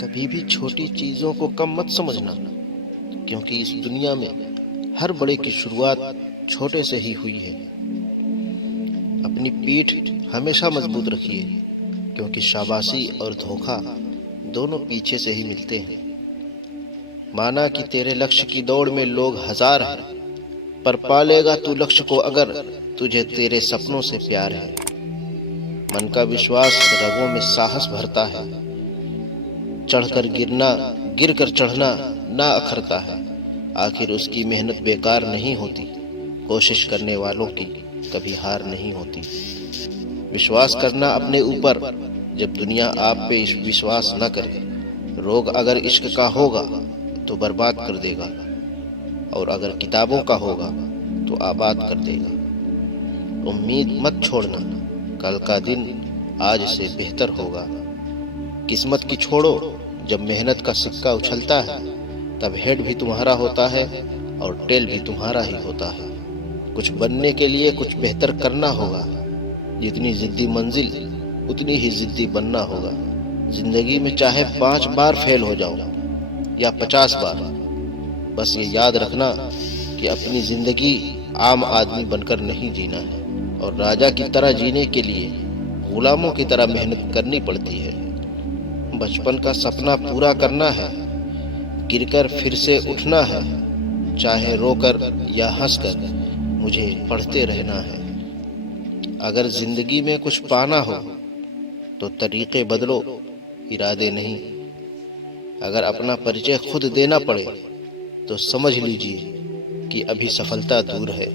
कभी भी छोटी चीजों को कम मत समझना, क्योंकि इस दुनिया में हर बड़े की शुरुआत छोटे से ही हुई है। अपनी पीठ हमेशा मजबूत रखिए, क्योंकि शाबाशी और धोखा दोनों पीछे से ही मिलते हैं। माना कि तेरे लक्ष्य की दौड़ में लोग हजार हैं, पर पालेगा तू लक्ष्य को अगर तुझे तेरे सपनों से प्यार है। मन का विश्वास रगों में साहस भरता है, चढ़कर गिरना गिर कर चढ़ना ना अखरता है। आखिर उसकी मेहनत बेकार नहीं होती, कोशिश करने वालों की कभी हार नहीं होती। विश्वास करना अपने ऊपर जब दुनिया आप पे विश्वास न करे। रोग अगर इश्क का होगा तो बर्बाद कर देगा, और अगर किताबों का होगा तो आबाद कर देगा। उम्मीद मत छोड़ना, कल का दिन आज से बेहतर होगा। किस्मत की छोड़ो, जब मेहनत का सिक्का उछलता है तब हेड भी तुम्हारा होता है और टेल भी तुम्हारा ही होता है। कुछ बनने के लिए कुछ बेहतर करना होगा। जितनी जिद्दी मंजिल उतनी ही जिद्दी बनना होगा। जिंदगी में चाहे 5 बार फेल हो जाओ या 50 बार, बस ये याद रखना कि अपनी जिंदगी आम आदमी बनकर नहीं जीना है, और राजा की तरह जीने के लिए गुलामों की तरह मेहनत करनी पड़ती है। बचपन का सपना पूरा करना है, गिरकर फिर से उठना है। चाहे रोकर या हंसकर मुझे पढ़ते रहना है। अगर जिंदगी में कुछ पाना हो तो तरीके बदलो, इरादे नहीं। अगर अपना परिचय खुद देना पड़े तो समझ लीजिए कि अभी सफलता दूर है।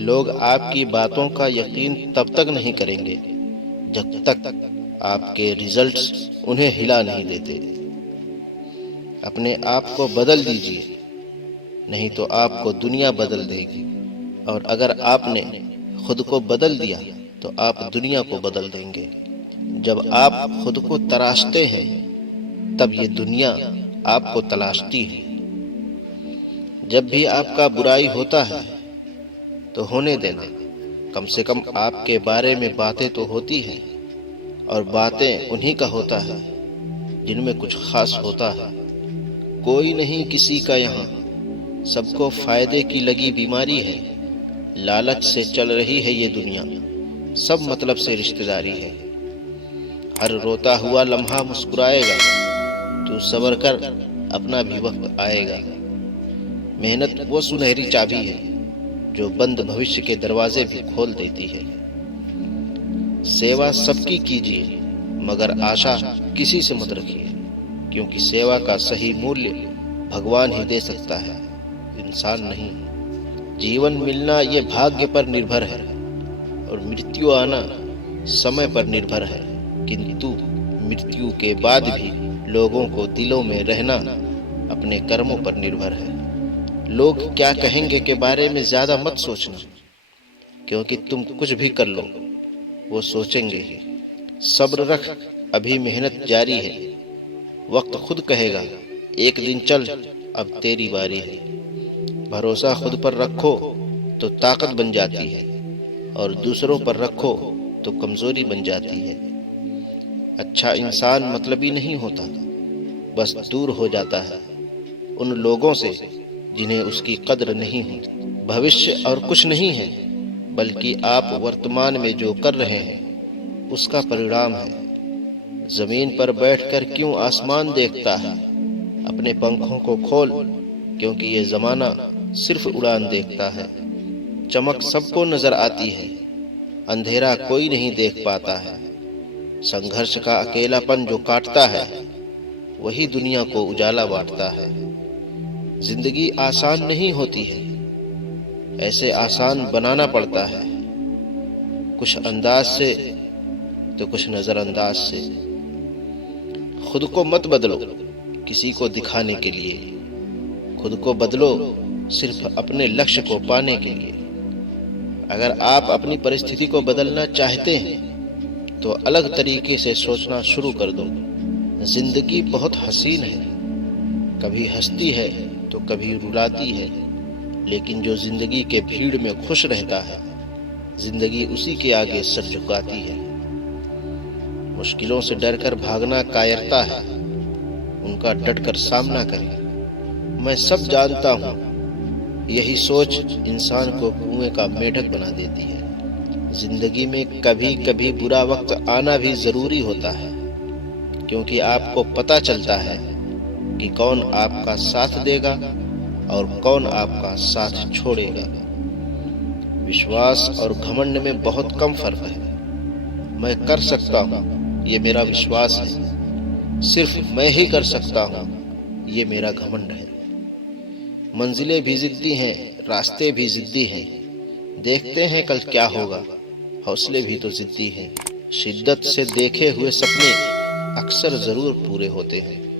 लोग आपकी बातों का यकीन तब तक नहीं करेंगे जब तक आपके रिजल्ट्स उन्हें हिला नहीं देते। अपने आप को बदल दीजिए, नहीं तो आपको दुनिया बदल देगी। और अगर आपने खुद को बदल दिया तो आप दुनिया को बदल देंगे। जब आप खुद को तराशते हैं तब ये दुनिया आपको तलाशती है। जब भी आपका बुराई होता है तो होने देना, कम से कम आपके बारे में बातें तो होती हैं, और बातें उन्हीं का होता है जिनमें कुछ खास होता है। कोई नहीं किसी का यहाँ, सबको फायदे की लगी बीमारी है। लालच से चल रही है ये दुनिया, सब मतलब से रिश्तेदारी है। हर रोता हुआ लम्हा मुस्कुराएगा, तू सब्र कर, अपना भी वक्त आएगा। मेहनत वो सुनहरी चाबी है जो बंद भविष्य के दरवाजे भी खोल देती है। सेवा सबकी कीजिए, मगर आशा किसी से मत रखिए, क्योंकि सेवा का सही मूल्य भगवान ही दे सकता है, इंसान नहीं। जीवन मिलना ये भाग्य पर निर्भर है, और मृत्यु आना समय पर निर्भर है। किंतु मृत्यु के बाद भी लोगों को दिलों में रहना अपने कर्मों पर निर्भर है। लोग क्या कहेंगे के बारे में ज्यादा मत सोचना, क्योंकि तुम कुछ भी कर लो वो सोचेंगे ही। सब्र रख, अभी मेहनत जारी है। वक्त खुद कहेगा एक दिन चल, अब तेरी बारी है। भरोसा खुद पर रखो तो ताकत बन जाती है, और दूसरों पर रखो तो कमजोरी बन जाती है। अच्छा इंसान मतलबी नहीं होता, बस दूर हो जाता है उन लोगों से जिन्हें उसकी कद्र नहीं होती। भविष्य और कुछ नहीं है, बल्कि आप वर्तमान में जो कर रहे हैं उसका परिणाम है। जमीन पर बैठकर क्यों आसमान देखता है? अपने पंखों को खोल, क्योंकि ये जमाना सिर्फ उड़ान देखता है। चमक सबको नजर आती है, अंधेरा कोई नहीं देख पाता है। संघर्ष का अकेलापन जो काटता है वही दुनिया को उजाला बांटता है। जिंदगी आसान नहीं होती है, ऐसे आसान बनाना पड़ता है, कुछ अंदाज से तो कुछ नजरअंदाज से। खुद को मत बदलो किसी को दिखाने के लिए, खुद को बदलो सिर्फ अपने लक्ष्य को पाने के लिए। अगर आप अपनी परिस्थिति को बदलना चाहते हैं तो अलग तरीके से सोचना शुरू कर दो। जिंदगी बहुत हसीन है, कभी हंसती है तो कभी रुलाती है, लेकिन जो जिंदगी के भीड़ में खुश रहता है जिंदगी उसी के आगे सर झुकाती है। मुश्किलों से डरकर भागना कायरता है, उनका डटकर सामना करें। मैं सब जानता हूँ, यही सोच इंसान को कुएं का मेढक बना देती है। जिंदगी में कभी कभी बुरा वक्त आना भी जरूरी होता है, क्योंकि आपको पता चलता है कि कौन आपका साथ देगा और कौन आपका साथ छोड़ेगा। विश्वास और घमंड में बहुत कम फर्क है। मैं कर सकता हूँ, ये मेरा विश्वास है। सिर्फ मैं ही कर सकता हूँ, ये मेरा घमंड है। मंजिलें भी जिद्दी हैं, रास्ते भी जिद्दी हैं। देखते हैं कल क्या होगा, हौसले भी तो जिद्दी हैं। शिद्दत से देखे हुए सपने अक्सर जरूर पूरे होते हैं।